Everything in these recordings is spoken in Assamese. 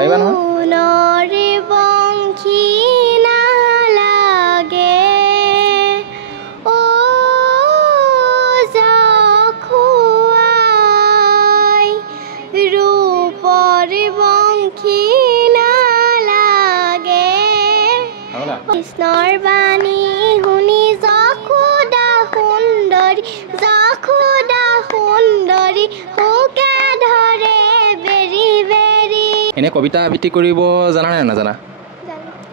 পাৰিবা নহয় সোণৰে বংশী নালাগে ও জখুৱাই ৰূপৰ বংশী নালাগে কৃষ্ণৰ বাণী শুনি যশোদা সুন্দৰী হুকে ধৰে বেৰি বেৰি এনে কবিতা আবৃত্তি কৰিব জানা নে নাজানা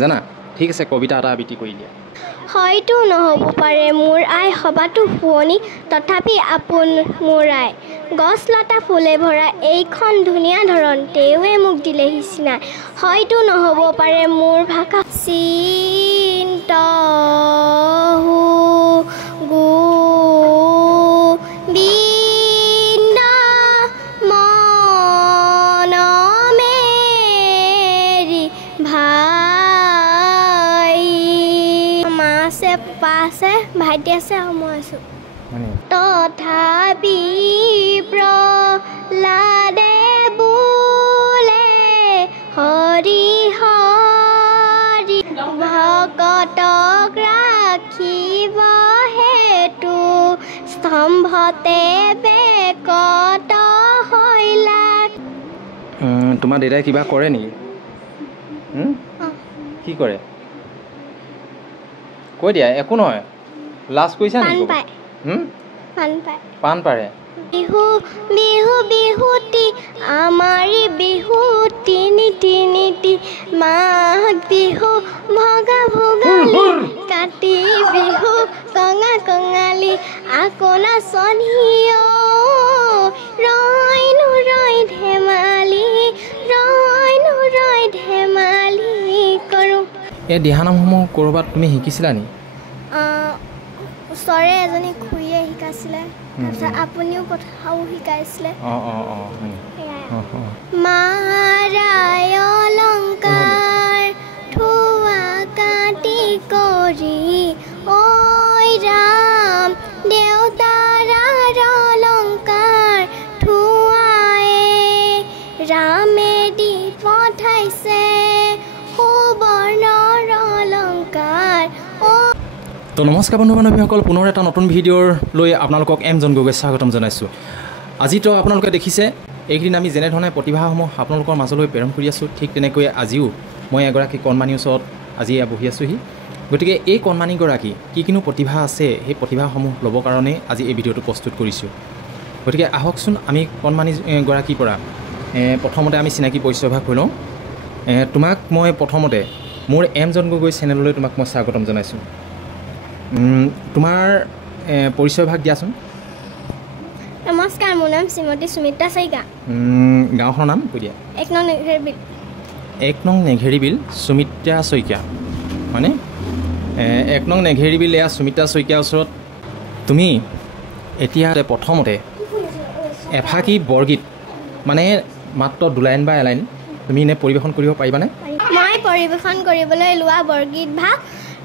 জানা ঠিক আছে কবিতা এটা আবৃত্তি কৰি দিয়া হয়তো নহ'ব পাৰে মোৰ আই সবাতো শুৱনি তথাপি আপোন মোৰ আই গছ লতা ফুলে ভৰা এইখন ধুনীয়া ধৰণ তেৱে মোক দিলে সিচিনা হয়তো নহ'ব পাৰে মোৰ ভাষা চিন্ত পাছে ভাইটি আছে আৰু মই আছোঁ তথাপি প্ৰহ্লাদে বোলে হৰি হৰি ভকতক ৰাখিব হেতু স্তম্ভতে বেকত হৈলা তোমাৰ দেউতাই কিবা কৰে নেকি কি কৰে কৈ দিয়া একো নহয় লাজ কৰিছা নেকি পাণ পাৰে বিহু বিহু বিহুতি আমাৰ বিহু তিনিটি মাঘ বিহু ভগা ভোগালী কাতি বিহু কঙা কঙালী আকনা চনিও ৰয়নো ৰয় ধেমালি কৰোঁ এই দিহানামসমূহ ক'ৰবাত তুমি শিকিছিলা নি ওচৰে এজনী খুৰীয়ে শিকাইছিলে তাৰপিছত আপুনিও কথাও শিকাইছিলে মাৰাই অলংকাৰ থোৱা কাটি কৰি ঐ ৰাম দেউতাৰ অলংকাৰ থোৱাই ৰামে দি পঠাইছে তো নমস্কাৰ বন্ধু বান্ধৱীসকল পুনৰ এটা নতুন ভিডিঅ'ৰ লৈ আপোনালোকক এম জন গগৈ স্বাগতম জনাইছোঁ আজিতো আপোনালোকে দেখিছে এইকেইদিন আমি যেনেধৰণে প্ৰতিভাসমূহ আপোনালোকৰ মাজলৈ প্ৰেৰণ কৰি আছোঁ ঠিক তেনেকৈ আজিও মই এগৰাকী কণমানিৰ ওচৰত আজি বহি আছোঁহি গতিকে এই কণমানিগৰাকী কি কিনো প্ৰতিভা আছে সেই প্ৰতিভাসমূহ ল'বৰ কাৰণে আজি এই ভিডিঅ'টো প্ৰস্তুত কৰিছোঁ গতিকে আহকচোন আমি কণমানিগৰাকীৰ পৰা প্ৰথমতে আমি চিনাকি পৰিচয়ভাগ হৈ লওঁ তোমাক মই প্ৰথমতে মোৰ এম জন গগৈ চেনেললৈ তোমাক মই স্বাগতম জনাইছোঁ তোমাৰ পৰিচয়ভাগ দিয়াচোন নমস্কাৰ মোৰ নাম শ্ৰীমতী সুমিত্ৰা শইকীয়া গাঁওখনৰ নাম কৈ দিয়া 1 নং নেঘেৰিবিল 1 নং নেঘেৰিবিল সুমিত্ৰা শইকীয়া হয়নে 1 নং নেঘেৰিবিল এয়া সুমিত্ৰা শইকীয়াৰ ওচৰত তুমি এতিয়া প্ৰথমতে এফাকি বৰগীত মানে মাত্ৰ দুলাইন বা এলাইন তুমি এনে পৰিৱেশন কৰিব পাৰিবানে মই পৰিৱেশন কৰিবলৈ লোৱা বৰগীত ভাগ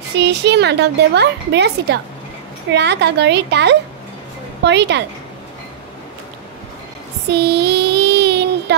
শ্ৰী শ্ৰী মাধৱদেৱৰ বিৰচিত ৰাগ আগৰি তাল পৰিতাল চিন্ত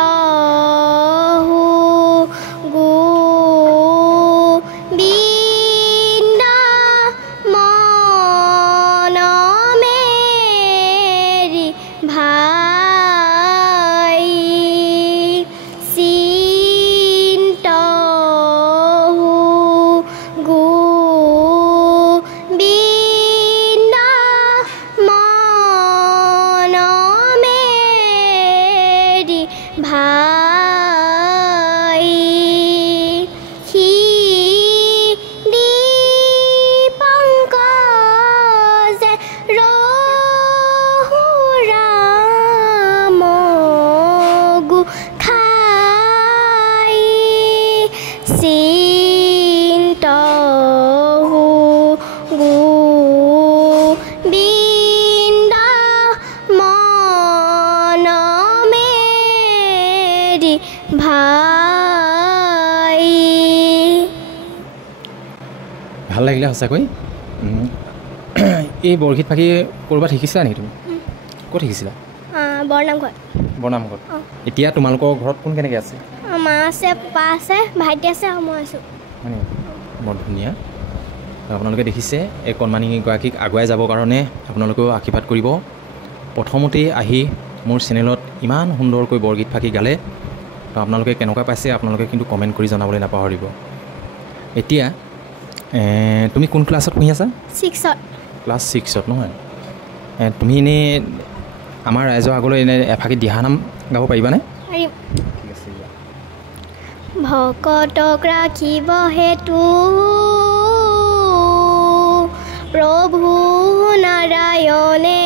ভাল লাগিলে সঁচাকৈ এই বৰগীত ফাকি ক'ৰবাত শিকিছিলা নেকি তুমি ক'ত শিকিছিলা বৰনামঘৰত এতিয়া তোমালোকৰ ঘৰত কোন কেনেকৈ আছে মা আছে পাপা আছে ভাইটি আছে আৰু মই আছোঁ মানে বৰ ধুনীয়া আপোনালোকে দেখিছে এই কণমানিগৰাকীক আগুৱাই যাবৰ কাৰণে আপোনালোকেও আশীৰ্বাদ কৰিব প্ৰথমতেই আহি মোৰ চেনেলত ইমান সুন্দৰকৈ বৰগীত ফাঁকি গালে তো আপোনালোকে কেনেকুৱা পাইছে আপোনালোকে কিন্তু কমেণ্ট কৰি জনাবলৈ নাপাহৰিব এতিয়া তুমি কোন ক্লাছত পঢ়ি আছা 6ত ক্লাছ 6ত নহয় তুমি এনেই আমাৰ ৰাইজৰ আগলৈ এনে এফাকি দিহানাম গাব পাৰিবানে পাৰিম ঠিক আছে ভকতক ৰাখিব হেতু প্ৰভু নাৰায়ণে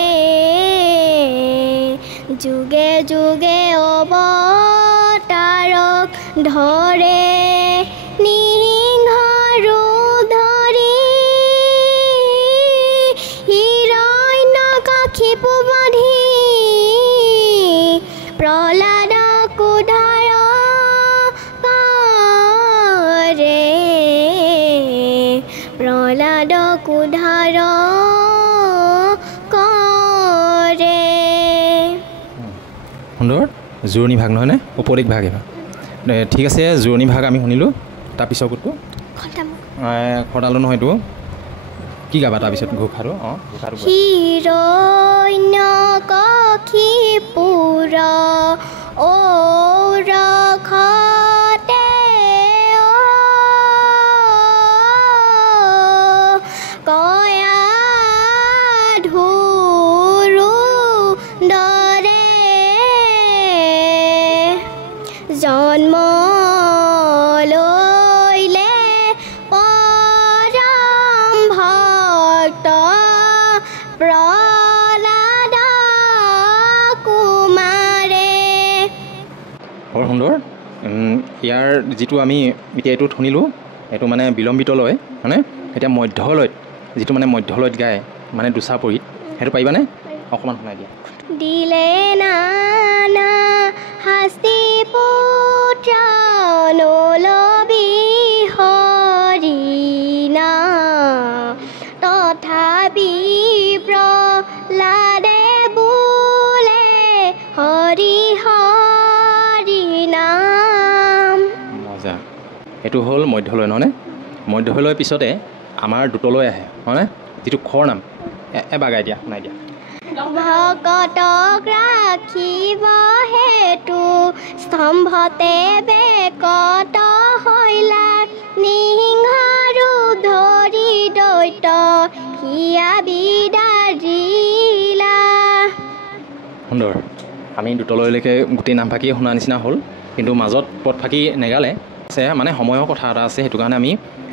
যুগে যুগে অৱতাৰক ধৰে নিংহাৰো ধৰি হিৰণ্যকশিপু বান্ধি প্ৰহ্লাদক উদ্ধাৰ কৰে প্ৰহ্লাদক উদ্ধাৰ কৰে সুন্দৰ জোৰণি ভাগ নহয়নে উপদেশ ভাগ এভাগ ঠিক আছে জোৰণি ভাগ আমি শুনিলোঁ তাৰপিছত ক'তো খৰতালো নহয় এইটো কি গাবা তাৰপিছত ঘোষাটো অঁ ঘোষাটো হিৰণ্যকশিপুৰ ঔৰখতে কয়া ধুৰু দৰে জন্ম লৈলে পৰম ভক্ত প্ৰহ্লাদ কুমাৰে বৰ সুন্দৰ ইয়াৰ যিটো আমি এতিয়া এইটো শুনিলোঁ এইটো মানে বিলম্বিতলৈ হয়নে এতিয়া মধ্যলয়ত যিটো মানে মধ্যলয়ত গায় মানে দুচাপৰিত সেইটো পাৰিবানে অকণমান শুনাই দিয়া দিলে নানা শাস্তি পুত্ৰ নলবি হৰিনা তথাপি প্ৰহ্লাদে বোলে হৰি হৰি নাম মজা এইটো হ'ল মধ্যলয় নহয়নে মধ্যলয়ৰ পিছতে আমাৰ দুতলৈ আহে হয়নে যিটো খৰ নাম এবাৰ গাই দিয়া শুনাই দিয়া ভকতক ৰাখিব হেতু স্তম্ভতে বেকত হৈলা নিংহাৰো ধৰি দৈত হিয়া বিদাৰিলা সুন্দৰ আমি দুতলৈলৈকে গোটেই নাম ফাঁকিয়ে শুনা নিচিনা হ'ল কিন্তু মাজত পদ ফাঁকি নেগালে আছে মানে সময়ৰ কথা এটা আছে সেইটো কাৰণে আমি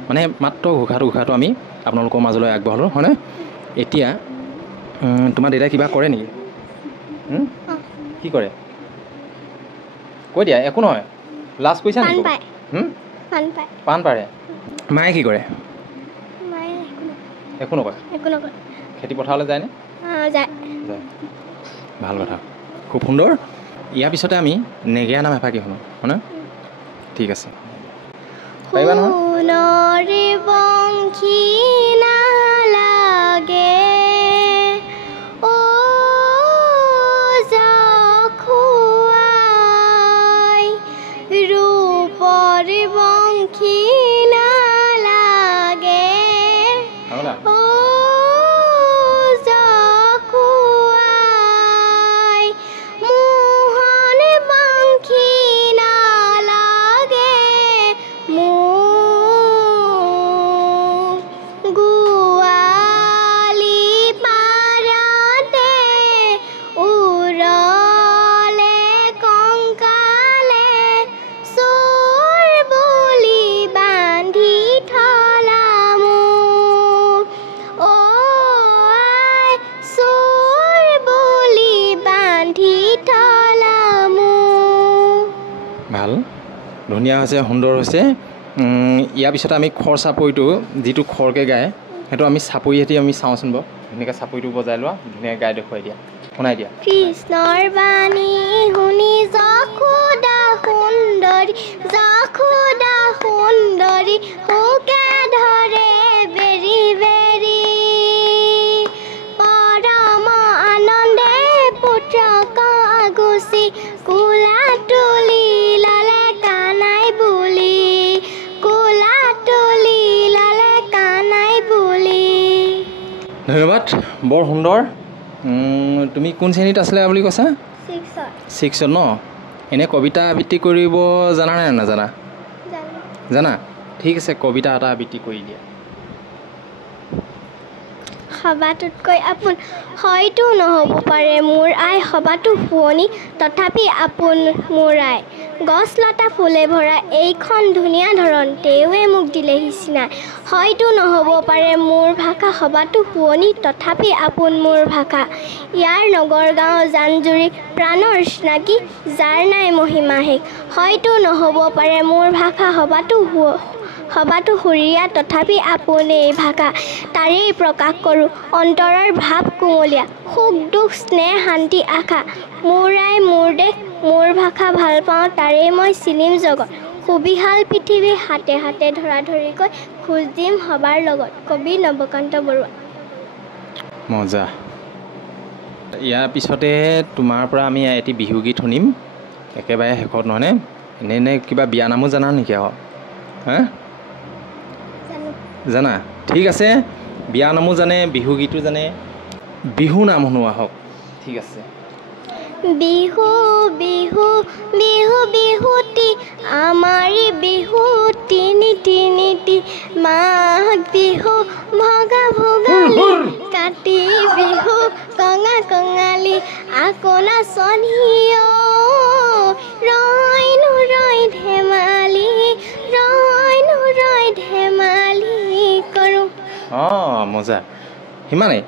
মানে মাত্ৰ ঘোষাটো আমি আপোনালোকৰ মাজলৈ আগবঢ়ালোঁ হয়নে এতিয়া তোমাৰ দেউতাই কিবা কৰে নেকি কি কৰে কৈ দিয়া একো নহয় লাজ কৰিছা নেকি পাণ পাৰে মায়ে কি কৰে একো নকৰে খেতি পথাৰলৈ যায়নে যায় ভাল কথা খুব সুন্দৰ ইয়াৰ পিছতে আমি নেগেৰা নাম এফাকি শুনো হয়নে ঠিক আছে পাৰিবা নহয় বংশী নালাগে বংশী নালাগে মোহন বংশী নালাগে গোৱালি পাৰাতে উৰলে কংকালে ভাল ধুনীয়া হৈছে সুন্দৰ হৈছে ইয়াৰ পিছতে আমি খৰ চাপৰিটো যিটো খৰকৈ গায় সেইটো আমি চাপৰি হেঁতি আমি চাওঁচোন বাৰু ধুনীয়াকৈ চাপৰিটো বজাই লোৱা ধুনীয়াকৈ গাই দেখুৱাই দিয়া শুনাই দিয়া কৃষ্ণৰ বাণী শুনি যশোদা সুন্দৰী হুকে ধৰে বেৰি বেৰি পৰম আনন্দে পুত্ৰক গুচি কোলা তুলি ললে কানা বৰ সুন্দৰ তুমি কোন শ্ৰেণীত আছিলে বুলি কৈছা 6ত ন এনে কবিতা আবৃত্তি কৰিব জানা নে নাজানা জানা ঠিক আছে কবিতা এটা আবৃত্তি কৰি দিয়া সবাতোতকৈ আপোন হয়তো নহ'ব পাৰে মোৰ আই সবাতো শুৱনি তথাপি আপোন মোৰ আই গছ লতা ফুলে ভৰা এইখন ধুনীয়া ধৰণ তেৱে মোক দিলেহি চিনাই হয়তো নহ'ব পাৰে মোৰ ভাষা সবাতো শুৱনি তথাপি আপোন মোৰ ভাষা ইয়াৰ নগৰ গাঁও জান-জুৰি প্ৰাণৰ চিনাকি যাৰ নাই মহিমা শেষ হয়তো নহ'ব পাৰে মোৰ ভাষা সবাতো সুৰীয়া তথাপি আপোন এই ভাষা তাৰেই প্ৰকাশ কৰোঁ অন্তৰৰ ভাৱ কোমলীয়া সুখ দুখ স্নেহ শান্তি আশা মোৰ আই মোৰ দেশ মোৰ ভাষা ভাল পাওঁ তাৰেই মই চিনিম জগত সুবিশাল পৃথিৱী হাতে হাতে ধৰা ধৰিকৈ খোজ দিম সবাৰ লগত কবি নৱকান্ত বৰুৱা মজা ইয়াৰ পিছতে তোমাৰ পৰা আমি এটি বিহুগীত শুনিম একেবাৰে শেষত নহয়নে এনে কিবা বিয়া নামো জানা নেকি আকৌ হা জানা ঠিক আছে বিয়া নামো জানে বিহুগীতো জানে বিহু নাম শুনোৱা হওক ঠিক আছে বিহু বিহু বিহু বিহুতি আমাৰি বিহু তিনিটি মাঘ বিহু ভগা ভোগালী কাতি বিহু কঙা কঙালী আকনা চনিও ৰয়নো ৰয় ধেমালি কৰোঁ মজা সিমানেই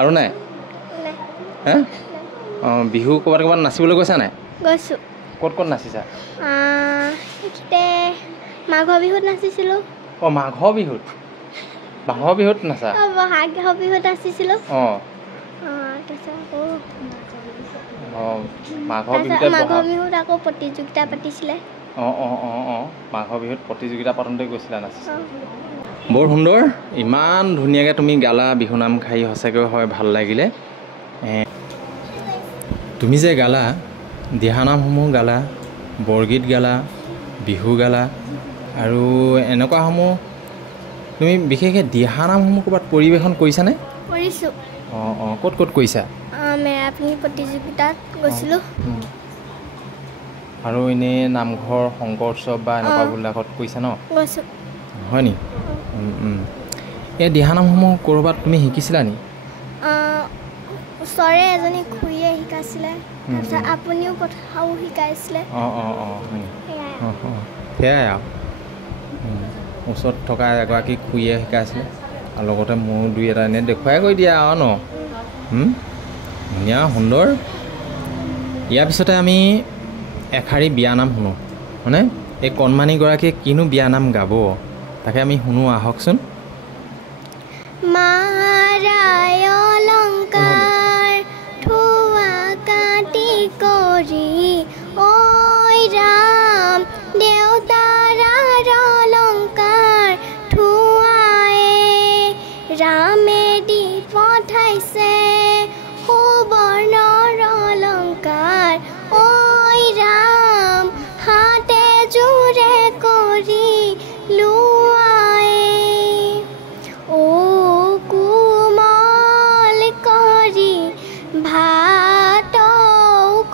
আৰু নাই হে বিহু ক'ৰবাত নাচিবলৈ গৈছা নাই গৈছোঁ ক'ত নাচিছা মাঘৰ বিহুত নাচিছিলোঁ মাঘৰ বিহুত নাচা বহাগৰ বিহুত নাচিছিলোঁ মাঘৰ বিহুত আকৌ প্ৰতিযোগিতা পাতিছিলে মাঘৰ বিহুত প্ৰতিযোগিতা পাতোঁতে গৈছিলা নাচিছা বৰ সুন্দৰ ইমান ধুনীয়াকৈ তুমি গালা বিহুনাম খাই সঁচাকৈ হয় ভাল লাগিলে তুমি যে গালা দিহানামসমূহ গালা বৰগীত গালা বিহু গালা আৰু এনেকুৱাসমূহ তুমি বিশেষকৈ দিহানামসমূহ ক'ৰবাত পৰিৱেশন কৰিছানে কৰিছোঁ ক'ত কৰিছা মেৰাপানী প্ৰতিযোগিতাত গৈছিলোঁ আৰু এনেই নামঘৰ শংকৰ উৎসৱ বা এনেকুৱাবিলাকত কৰিছা ন গৈছোঁ হয় নি এই দিহানামসমূহ ক'ৰবাত তুমি শিকিছিলা নি ওচৰে এজনী খুৰীয়ে শিকাইছিলে তাৰপিছত আপুনিও কথাও শিকাইছিলে সেয়াই আৰু ওচৰত থকা এগৰাকী খুৰীয়ে শিকাইছিলে আৰু লগতে মোৰ দুই এটা এনেই দেখুৱাই কৰি দিয়া আৰু ন ধুনীয়া সুন্দৰ ইয়াৰ পিছতে আমি এষাৰী বিয়ানাম শুনো হয়নে এই কণমানিগৰাকীয়ে কিনো বিয়ানাম গাব তাকে আমি শুনো আহকচোন মাৰাই অলংকাৰ থোৱা কাটি কৰি ঐ ৰাম দেউতাৰ অলংকাৰ থোৱাই ৰামে দি পঠাইছে সুবৰ্ণৰ অলংকাৰ ঐ ৰাম হাতে জোৰে কৰি লোৱাই কোমল কৰি ভাত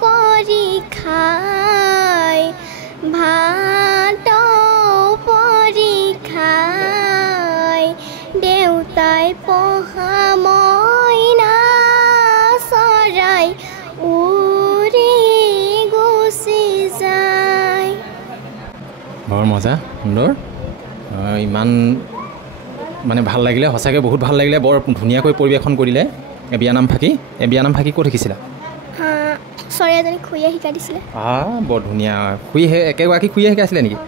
কৰি খাই দেউতাই পঢ়া মইনা চৰাই উৰি গুচি যায় বৰ মজা সুন্দৰ ইমান মানে ভাল লাগিলে সঁচাকৈ বহুত ভাল লাগিলে বৰ ধুনীয়াকৈ পৰিৱেশন কৰিলে বিয়ানাম ফাঁকি ক'ত শিকিছিলা ওচৰে এজনী খুৰীয়ে শিকাই দিছিলে বৰ ধুনীয়া একেগৰাকী খুৰীয়ে শিকাইছিলে নেকি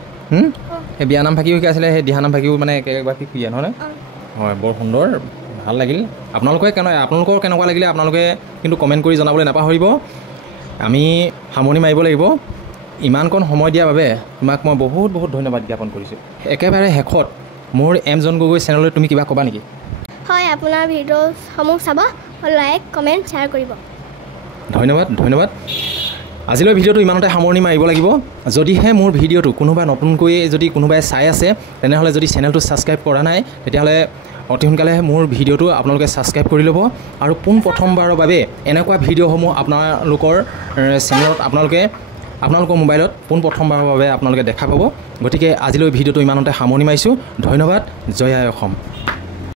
সেই বিয়ানাম ফাঁকিও শিকাইছিলে সেই দিহানাম ফাঁকিও মানে একেগৰাকী খুৰীয়ে নহয়নে হয় বৰ সুন্দৰ ভাল লাগিল আপোনালোকৰ কেনেকুৱা লাগিলে আপোনালোকে কিন্তু কমেণ্ট কৰি জনাবলৈ নাপাহৰিব আমি সামৰণি মাৰিব লাগিব ইমানকণ সময় দিয়াৰ বাবে তোমাক মই বহুত বহুত ধন্যবাদ জ্ঞাপন কৰিছোঁ একেবাৰে শেষত মোৰ এম জন গগৈ চেনেললৈ তুমি কিবা ক'বা নেকি হয় আপোনাৰ ভিডিঅ'সমূহ চাব লাইক কমেণ্ট শ্বেয়াৰ কৰিব ধন্যবাদ আজিলৈ ভিডিঅ'টো ইমানতে সামৰণি মাৰিব লাগিব যদিহে মোৰ ভিডিঅ'টো কোনোবাই নতুনকৈ যদি কোনোবাই চাই আছে তেনেহ'লে যদি চেনেলটো ছাবস্ক্ৰাইব কৰা নাই তেতিয়াহ'লে অতি সোনকালে মোৰ ভিডিঅ'টো আপোনালোকে ছাবস্ক্ৰাইব কৰি ল'ব আৰু পোনপ্ৰথমবাৰৰ বাবে এনেকুৱা ভিডিঅ'সমূহ আপোনালোকৰ চেনেলত আপোনালোকৰ মোবাইলত পোনপ্ৰথমবাৰৰ বাবে আপোনালোকে দেখা পাব। গতিকে আজিলৈ ভিডিঅ'টো ইমানতে সামৰণি মাৰিছোঁ। ধন্যবাদ। জয় আই অসম।